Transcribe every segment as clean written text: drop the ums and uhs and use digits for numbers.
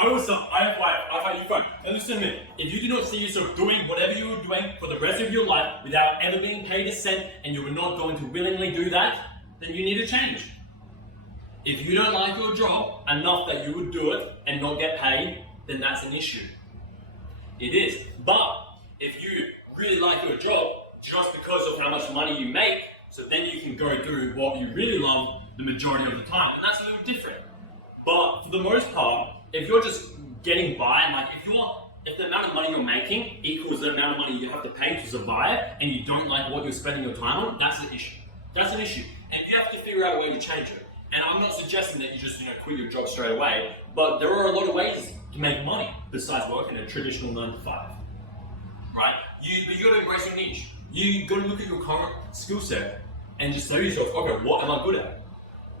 I was IFYF. Now listen to me. If you do not see yourself doing whatever you are doing for the rest of your life without ever being paid a cent, and you are not going to willingly do that, then you need to change. If you don't like your job enough that you would do it and not get paid, then that's an issue. It is. But if you really like your job just because of how much money you make, so then you can go do what you really love the majority of the time, and that's a little different. But for the most part, if you're just getting by, and like if the amount of money you're making equals the amount of money you have to pay to survive, and you don't like what you're spending your time on, that's an issue. That's an issue, and you have to figure out a way to change it. And I'm not suggesting that you just quit your job straight away, but there are a lot of ways to make money besides working a traditional 9 to 5, right? But you got to embrace your niche. You got to look at your current skill set and just tell yourself, okay, what am I good at?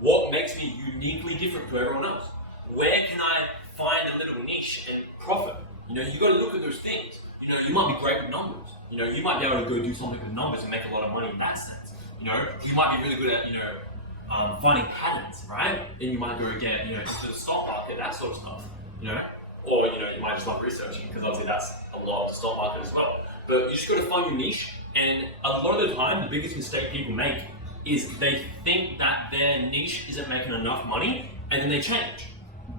What makes me uniquely different to everyone else? Where can I find a little niche and profit? You got to look at those things. You might be great with numbers. You might be able to go do something with numbers and make a lot of money in that sense. You might be really good at, finding patterns, right? Then you might go get, into the stock market, that sort of stuff, Or, you might just like researching, because obviously that's a lot of the stock market as well. But you just got to find your niche, and a lot of the time, the biggest mistake people make is they think that their niche isn't making enough money, and then they change.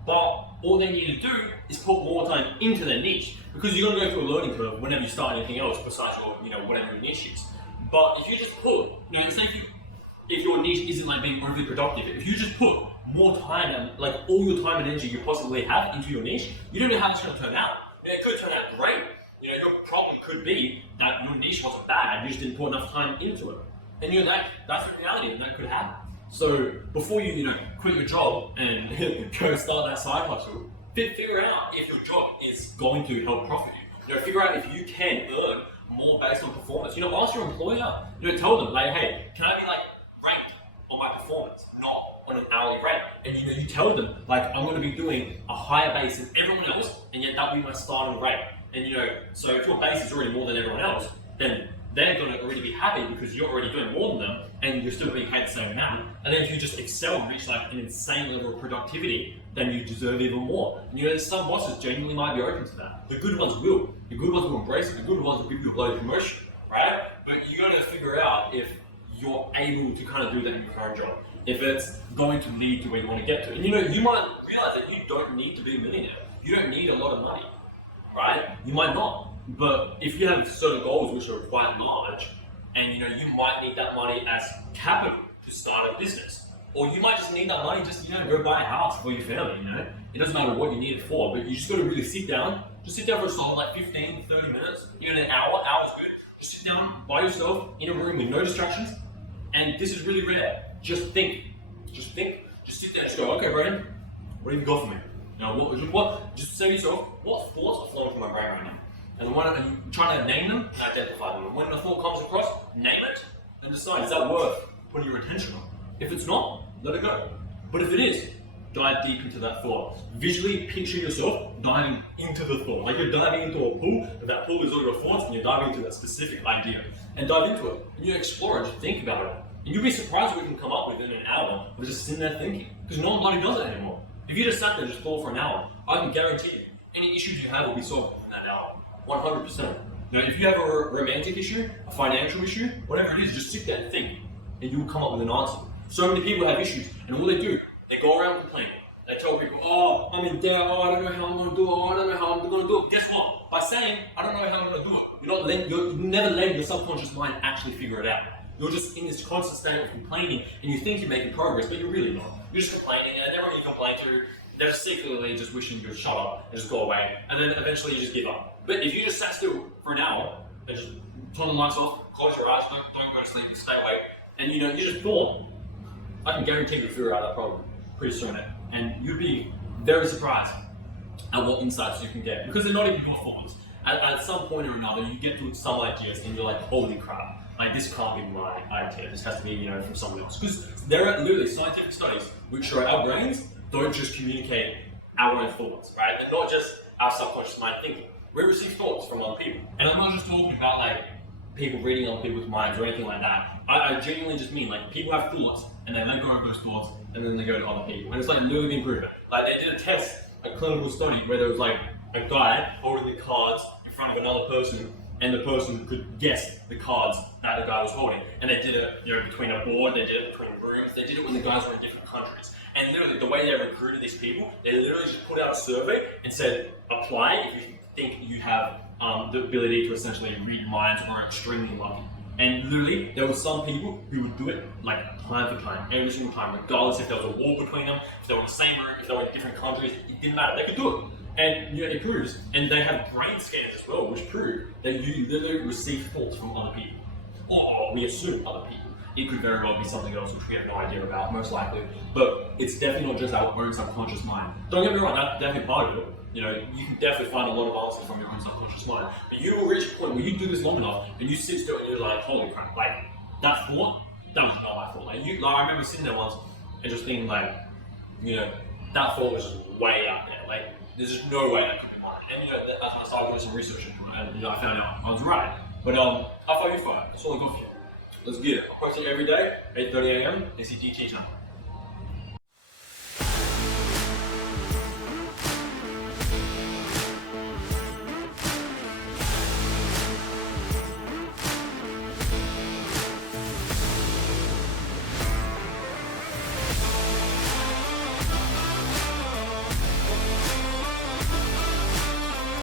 But all they need to do is put more time into their niche, because you're going to go through a learning curve whenever you start anything else besides your, whatever your niche is. But if you just put, say if your niche isn't like being overly productive, if you just put more time and like all your time and energy you possibly have into your niche, you don't know how it's going to turn out. It could turn out great. Your problem could be that your niche wasn't bad, you just didn't put enough time into it. And that's the reality, and that could happen. So before you quit your job and go start that side hustle, figure out if your job is going to help profit you. Figure out if you can earn more based on performance. Ask your employer. Tell them like, hey, can I be ranked on my performance, not on an hourly rate? And you tell them like, I'm going to be doing a higher base than everyone else, and yet that'll be my starting rate. And so if your base is already more than everyone else, then they're going to already be happy because you're already doing more than them, and you're still being paid the same amount. And then if you just excel and reach an insane level of productivity, then you deserve even more. And some bosses genuinely might be open to that. The good ones will. The good ones will embrace it. The good ones will give you a bloody promotion, right? But you got to figure out if you're able to kind of do that in your current job, if it's going to lead to where you want to get to. And you might realize that you don't need to be a millionaire. You don't need a lot of money, right? You might not. But if you have certain goals which are quite large, and you might need that money as capital to start a business, or you might just need that money just go buy a house for your family. It doesn't matter what you need it for, but you just got to really sit down for a solid 15, 30 minutes, even an hour's good. Just sit down by yourself in a room with no distractions, and this is really rare. Just think, just sit there and just go, okay, Brandon, what have you got for me? Just say to yourself, what thoughts are flowing through my brain right now? And when you're trying to name them and identify them. And when the thought comes across, name it and decide, is that worth putting your attention on? If it's not, let it go. But if it is, dive deep into that thought. Visually picture yourself diving into the thought. Like you're diving into a pool, and that pool is all your thoughts, and you're diving into that specific idea. And dive into it. And you explore it, just think about it. And you'll be surprised what you can come up with in an hour of just sitting there thinking. Because no one does it anymore. If you just sat there and just thought for an hour, I can guarantee you, any issues you have will be solved in that hour. 100%. Now, if you have a romantic issue, a financial issue, whatever it is, just sit there and think, and you'll come up with an answer. So many people have issues, and all they do, they go around complaining. They tell people, oh, I'm in debt, oh, I don't know how I'm going to do it, oh, I don't know how I'm going to do it. Guess what? By saying, I don't know how I'm going to do it, you're never letting your subconscious mind actually figure it out. You're just in this constant state of complaining, and you think you're making progress, but you're really not. You're just complaining, and everyone you complain to, they're secretly just wishing you would shut up and just go away, and then eventually you just give up. But if you just sat still for an hour and just turn the lights off, close your eyes, don't go to sleep, and stay awake, and you just thought, I can guarantee you figure out that problem pretty soon, and you'd be very surprised at what insights you can get, because they're not even your thoughts. At some point or another, you get to some ideas and you're like, holy crap, this can't be my idea, this has to be from someone else. Because there are literally scientific studies which show our brains don't just communicate our own thoughts, right? They're not just our subconscious mind thinking. We receive thoughts from other people. And I'm not just talking about people reading other people's minds or anything like that. I genuinely just mean people have thoughts and they let go of those thoughts and then they go to other people. And it's literally been proven. They did a test a clinical study where there was like a guy holding the cards in front of another person, and the person could guess the cards that the guy was holding. And they did it, between a board, they did it between rooms, they did it when the guys were in different countries. And literally, the way they recruited these people, they literally just put out a survey and said, apply if you think you have the ability to essentially read minds or are extremely lucky. And literally, there were some people who would do it like time for time, every single time, regardless if there was a war between them, if they were in the same room, if they were in different countries, it didn't matter, they could do it. And it proves, and they have brain scans as well, which prove that you literally receive thoughts from other people. Or we assume other people. It could very well be something else which we have no idea about, most likely. But it's definitely not just our own subconscious mind. Don't get me wrong, that's definitely part of it. You can definitely find a lot of answers from your own subconscious mind. But you will reach a point where you do this long enough and you sit still and you're like, holy crap, like that thought, that was not my thought. Like I remember sitting there once and just thinking like, that thought was just way out there. Like there's just no way that could be mine. And that's when I started doing some research into it, and I found out I was right. But IFYF, that's all I got for you. Let's get it. I post it every day, 8:30 a.m. ACT channel.